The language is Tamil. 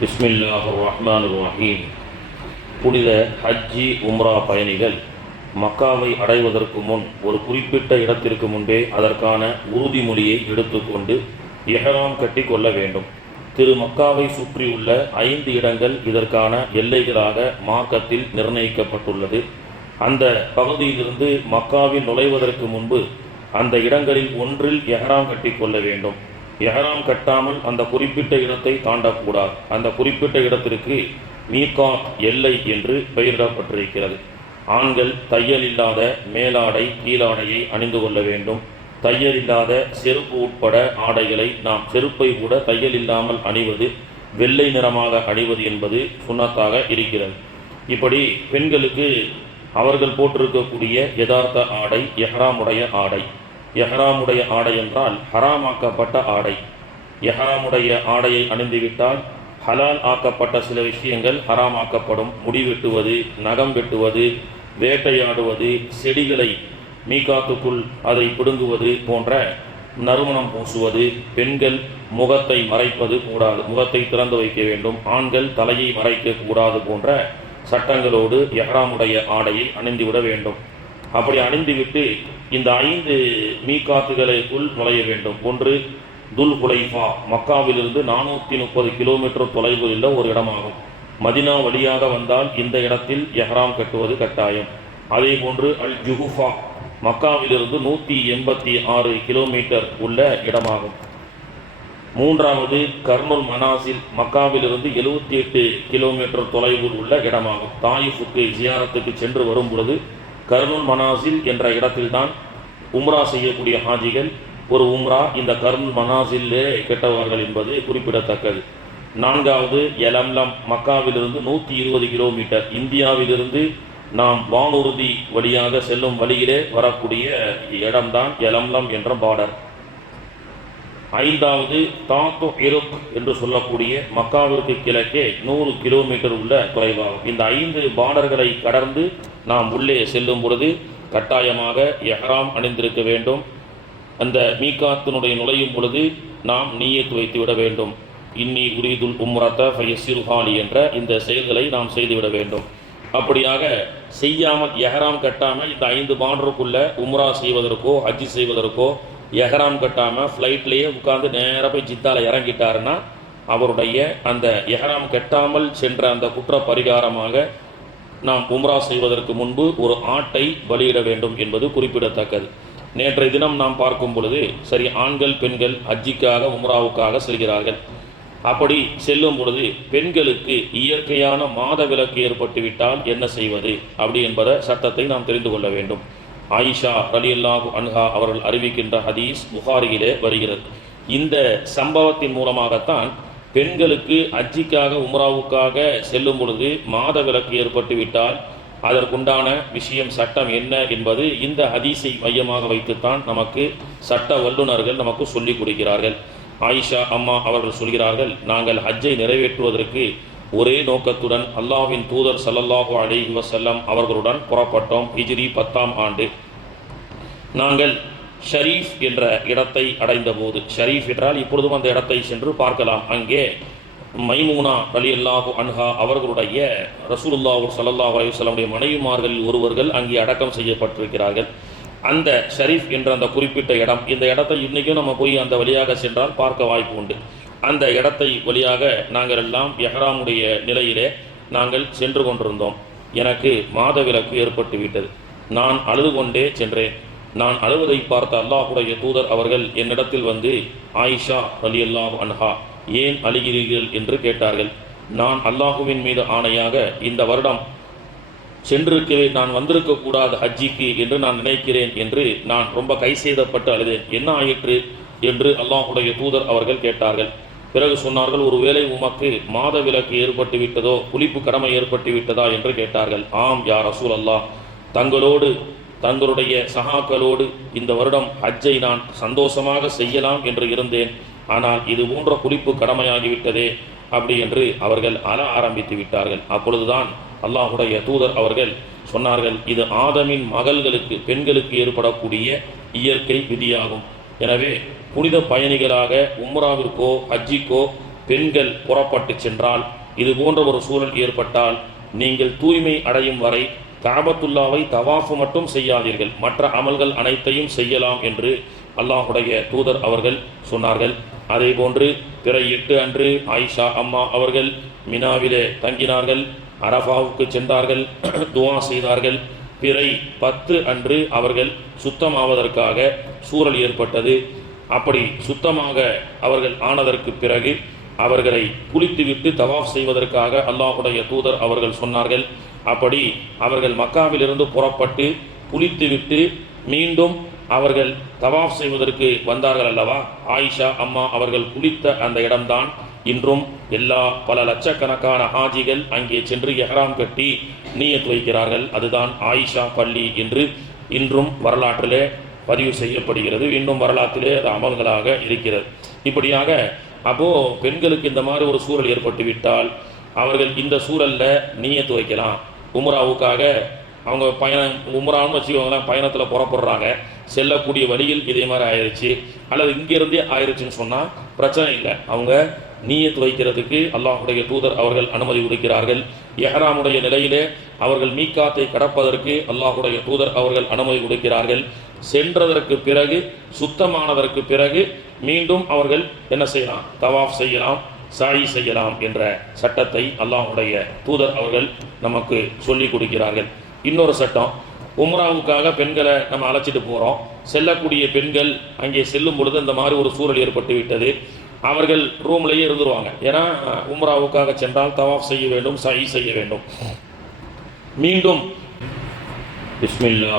பிஸ்மில்லாஹிர் ரஹ்மானிர் ரஹீம். புனித ஹஜ்ஜி உம்ரா பயணிகள் மக்காவை அடைவதற்கு முன் ஒரு குறிப்பிட்ட இடத்திற்கு முன்பே அதற்கான உறுதிமொழியை எடுத்துக்கொண்டு இஹ்ராம் கட்டி கொள்ள வேண்டும். திரு மக்காவை சுற்றியுள்ள 5 இடங்கள் இதற்கான எல்லைகளாக மார்க்கத்தில் நிர்ணயிக்கப்பட்டுள்ளது. அந்த பகுதியிலிருந்து மக்காவில் நுழைவதற்கு முன்பு அந்த இடங்களில் ஒன்றில் இஹ்ராம் கட்டி கொள்ள வேண்டும். இஹ்ராம் கட்டாமல் அந்த குறிப்பிட்ட இடத்தை தாண்டக்கூடாது. அந்த குறிப்பிட்ட இடத்திற்கு மீகாத் எல்லை என்று பெயரிடப்பட்டிருக்கிறது. ஆண்கள் தையல் இல்லாத மேலாடை கீழாடையை அணிந்து கொள்ள வேண்டும். தையல் இல்லாத செருப்பு உட்பட ஆடைகளை நாம் செருப்பை கூட தையல் இல்லாமல் அணிவது, வெள்ளை நிறமாக அணிவது என்பது சுன்னத்தாக இருக்கிறது. இப்படி பெண்களுக்கு அவர்கள் போட்டிருக்கக்கூடிய யதார்த்த ஆடை இஹ்ராமுடைய ஆடை. இஹ்ராமுடைய ஆடை என்றால் ஹராமாக்கப்பட்ட ஆடை. இஹ்ராமுடைய ஆடையை அணிந்துவிட்டால் ஹலால் ஆக்கப்பட்ட சில விஷயங்கள் ஹராமாக்கப்படும். முடி வெட்டுவது, நகம் வெட்டுவது, வேட்டையாடுவது, செடிகளை மீகாத்துக்குள் அதை பிடுங்குவது போன்ற நறுமணம் பூசுவது, பெண்கள் முகத்தை மறைப்பது கூடாது, முகத்தை திறந்து வைக்க வேண்டும், ஆண்கள் தலையை மறைக்க கூடாது போன்ற சட்டங்களோடு இஹ்ராமுடைய ஆடையை அணிந்துவிட வேண்டும். அப்படி அணிந்துவிட்டு இந்த 5 மீகாத்துகளுக்குள் நுழைய வேண்டும். ஒன்று துல் ஹுலைஃபா, மக்காவிலிருந்து 430 கிலோமீட்டர் தொலைவில் உள்ள ஒரு இடமாகும். மதினா வழியாக வந்தால் இந்த இடத்தில் இஹ்ராம் கட்டுவது கட்டாயம். அதே போன்று அல் ஜுஹுஃபா, மக்காவிலிருந்து 186 கிலோமீட்டர் உள்ள இடமாகும். மூன்றாவது கர்னுல் மனாசில், மக்காவிலிருந்து 78 கிலோமீட்டர் தொலைவில் உள்ள இடமாகும். தாயிஃபுக்கு ஜியாரத்துக்கு சென்று வரும் பொழுது கர்னுல் மனாசில் என்ற இடத்தில்தான் உம்ரா செய்யக்கூடிய ஹாஜிகள் ஒரு உம்ரா இந்த கர்னுல் மனாசிலே கெட்டவார்கள் என்பது குறிப்பிடத்தக்கது. நான்காவது யலம்லம், மக்காவிலிருந்து 120 கிலோமீட்டர், இந்தியாவிலிருந்து நாம் வானூர்தி வழியாக செல்லும் வழியிலே வரக்கூடிய இடம்தான் யலம்லம் என்ற பார்டர். ஐந்தாவது தாத்து இருக்கு என்று சொல்லக்கூடிய மக்காவிற்கு கிழக்கே 100 கிலோமீட்டர் உள்ள தொலைவாகும். இந்த 5 பார்டர்களை கடந்து நாம் உள்ளே செல்லும் பொழுது கட்டாயமாக இஹ்ராம் அணிந்திருக்க வேண்டும். அந்த மீகாத்தினுடைய நுழையும் பொழுது நாம் நீயத் வைத்து விட வேண்டும். இன்னி உரீதுல் உம்ரத ஃபயஸ்ஸிருஹாலி என்ற இந்த செயல்களை நாம் செய்துவிட வேண்டும். அப்படியாக செய்யாமல் இஹ்ராம் கட்டாமல் இந்த 5 பார்டருக்குள்ள உம்ரா செய்வதற்கோ ஹஜ்ஜி செய்வதற்கோ இஹ்ராம் கட்டாமல் ஃப்ளைட்லேயே உட்கார்ந்து நேராக போய் ஜித்தால இறங்கிட்டாருன்னா அவருடைய அந்த இஹ்ராம் கட்டாமல் சென்ற அந்த குற்ற பரிகாரமாக நாம் உம்ரா செய்வதற்கு முன்பு ஒரு ஆட்டை பலியிட வேண்டும் என்பது குறிப்பிடத்தக்கது. நேற்றைய தினம் நாம் பார்க்கும் பொழுது சரி, ஆண்கள் பெண்கள் ஹஜ்ஜிக்காக உம்ராவுக்காக செல்கிறார்கள். அப்படி செல்லும் பொழுது பெண்களுக்கு இயற்கையான மாத விலக்கு ஏற்பட்டுவிட்டால் என்ன செய்வது அப்படி என்பத சட்டத்தை நாம் தெரிந்து கொள்ள வேண்டும். ஆயிஷா ரலியல்லாஹு அன்ஹா அவர்கள் அறிவிக்கின்ற ஹதீஸ் புகாரியிலே வருகிறது. இந்த சம்பவத்தின் மூலமாகத்தான் பெண்களுக்கு ஹஜ்ஜிக்காக உம்ராவுக்காக செல்லும் பொழுது மாத விலக்கு ஏற்பட்டுவிட்டால் அதற்குண்டான விஷயம் சட்டம் என்ன என்பது இந்த ஹதீஸை மையமாக வைத்துத்தான் நமக்கு சட்ட வல்லுநர்கள் நமக்கு சொல்லிக் கொடுக்கிறார்கள். ஆயிஷா அம்மா அவர்கள் சொல்கிறார்கள், நாங்கள் ஹஜ்ஜை நிறைவேற்றுவதற்கு ஒரே நோக்கத்துடன் அல்லாஹ்வின் தூதர் ஸல்லல்லாஹு அலைஹி வஸல்லம் அவர்களுடன் புறப்பட்டோம். ஹிஜ்ரி 10ஆம் ஆண்டு நாங்கள் ஷரீஃப் என்ற இடத்தை அடைந்த போது, ஷரீஃப் என்றால் இப்பொழுதும் அந்த இடத்தை சென்று பார்க்கலாம், அங்கே மைமூனா ரலியல்லாஹு அன்ஹா அவர்களுடைய ரசூலுல்லாஹி ஸல்லல்லாஹு அலைஹி வஸல்லம் மனைவிமார்களில் ஒருவர்கள் அங்கே அடக்கம் செய்யப்பட்டிருக்கிறார்கள். அந்த ஷரீஃப் என்ற அந்த குறிப்பிட்ட இடம், இந்த இடத்தை இன்றைக்கும் நம்ம போய் அந்த வழியாக சென்றால் பார்க்க வாய்ப்பு உண்டு. அந்த இடத்தை வழியாக நாங்கள் எல்லாம் இஹ்ராமுடைய நிலையிலே நாங்கள் சென்று கொண்டிருந்தோம். எனக்கு மாதவிலக்கு ஏற்பட்டு விட்டது. நான் அழுது கொண்டே சென்றேன். நான் அழுவதை பார்த்த அல்லாஹ்வுடைய தூதர் அவர்கள் என்னிடத்தில் வந்து, ஆயிஷா ரலியல்லாஹு அன்ஹா, ஏன் அழுகிறீர்கள் என்று கேட்டார்கள். நான் அல்லாஹுவின் மீது ஆணையாக இந்த வருடம் சென்றிருக்கவே நான் வந்திருக்கக்கூடாது ஹஜ்ஜிக்கு என்று நான் நினைக்கிறேன் என்று நான் ரொம்ப கை செய்தப்பட்டு அழுதேன். என்ன ஆயிற்று என்று அல்லாஹ்வுடைய தூதர் அவர்கள் கேட்டார்கள். பிறகு சொன்னார்கள், ஒருவேளை உமக்கு மாத விலக்கு ஏற்பட்டு விட்டதோ, குளிப்பு கடமை ஏற்பட்டு விட்டதா என்று கேட்டார்கள். ஆம் யா ரசூல் அல்லாஹ், தங்களோடு தங்களுடைய சகாக்களோடு இந்த வருடம் ஹஜ்ஜை நான் சந்தோஷமாக செய்யலாம் என்று இருந்தேன். ஆனால் இது போன்ற குளிப்பு கடமையாகிவிட்டதே அப்படி என்று அவர்கள் அழ ஆரம்பித்து விட்டார்கள். அப்பொழுதுதான் அல்லாஹ்வுடைய தூதர் அவர்கள் சொன்னார்கள், இது ஆதமின் மகள்களுக்கு பெண்களுக்கு ஏற்படக்கூடிய இயற்கை விதியாகும். எனவே புனித பயணிகளாக உம்ராவிற்கோ ஹஜ்ஜிக்கோ பெண்கள் புறப்பட்டு சென்றால், இது போன்ற ஒரு சூழல் ஏற்பட்டால், நீங்கள் தூய்மை அடையும் வரை காபத்துல்லாவை தவாஃபு மட்டும் செய்யாதீர்கள், மற்ற அமல்கள் அனைத்தையும் செய்யலாம் என்று அல்லாஹுடைய தூதர் அவர்கள் சொன்னார்கள். அதே போன்று பிறை 8 அன்று ஆயிஷா அம்மா அவர்கள் மினாவிலே தங்கினார்கள், அரஃபாவுக்கு சென்றார்கள், துவா செய்தார்கள். பிறை 10 அன்று அவர்கள் சுத்தமாவதற்காக சூழல் ஏற்பட்டது. அப்படி சுத்தமாக அவர்கள் ஆனதற்கு பிறகு அவர்களை குளித்துவிட்டு தவாஃப் செய்வதற்காக அல்லாஹுடைய தூதர் அவர்கள் சொன்னார்கள். அப்படி அவர்கள் மக்காவிலிருந்து புறப்பட்டு குளித்துவிட்டு மீண்டும் அவர்கள் தவாஃப் செய்வதற்கு வந்தார்கள் அல்லவா, ஆயிஷா அம்மா அவர்கள் குளித்த அந்த இடம்தான் இன்றும் பல லட்சக்கணக்கான ஹாஜிகள் அங்கே சென்று எஹ்ராம் கட்டி நியத் வைக்கிறார்கள். அதுதான் ஆயிஷா பள்ளி என்று இன்றும் வரலாற்றிலே பதிவு செய்யப்படுகிறது. இன்னும் வரலாற்றிலே அது அமல்களாக இருக்கிறது. இப்படியாக பெண்களுக்கு இந்த மாதிரி ஒரு சூழல் ஏற்பட்டு விட்டால் அவர்கள் இந்த சூழல்ல நியத் வைக்கலாம். உம்ராவுக்காக அவங்க உம்ரான்னு வச்சுக்கோங்களேன், பயணத்தில் புறப்படுறாங்க, செல்லக்கூடிய வழியில் இதே மாதிரி ஆயிடுச்சு அல்லது இங்கிருந்தே ஆயிடுச்சுன்னு சொன்னால் பிரச்சனை இல்லை. அவங்க நியத் வைக்கிறதுக்கு அல்லாஹுடைய தூதர் அவர்கள் அனுமதி கொடுக்கிறார்கள். எஹ்ராமுடைய நிலையிலே அவர்கள் மீகாத்தை கடப்பதற்கு அல்லாஹுடைய தூதர் அவர்கள் அனுமதி கொடுக்கிறார்கள். சென்றதற்கு பிறகு சுத்தமானதற்கு பிறகு மீண்டும் அவர்கள் என்ன செய்யலாம், தவாஃப் செய்யலாம், சாயி செய்யலாம் என்ற சட்டத்தை அல்லாஹுடைய தூதர் அவர்கள் நமக்கு சொல்லி கொடுக்கிறார்கள். இன்னொரு சட்டம், உம்ராவுக்காக பெண்களை நம்ம அழைச்சிட்டு போகிறோம், செல்லக்கூடிய பெண்கள் அங்கே செல்லும் பொழுது இந்த மாதிரி ஒரு சூழல் ஏற்பட்டு விட்டது, அவர்கள் ரூம்லேயே இருந்துருவாங்க. ஏன்னா உம்ராவுக்காக சென்றால் தவாஃப் செய்ய வேண்டும், சாயி செய்ய வேண்டும். மீண்டும் பிஸ்மில்லா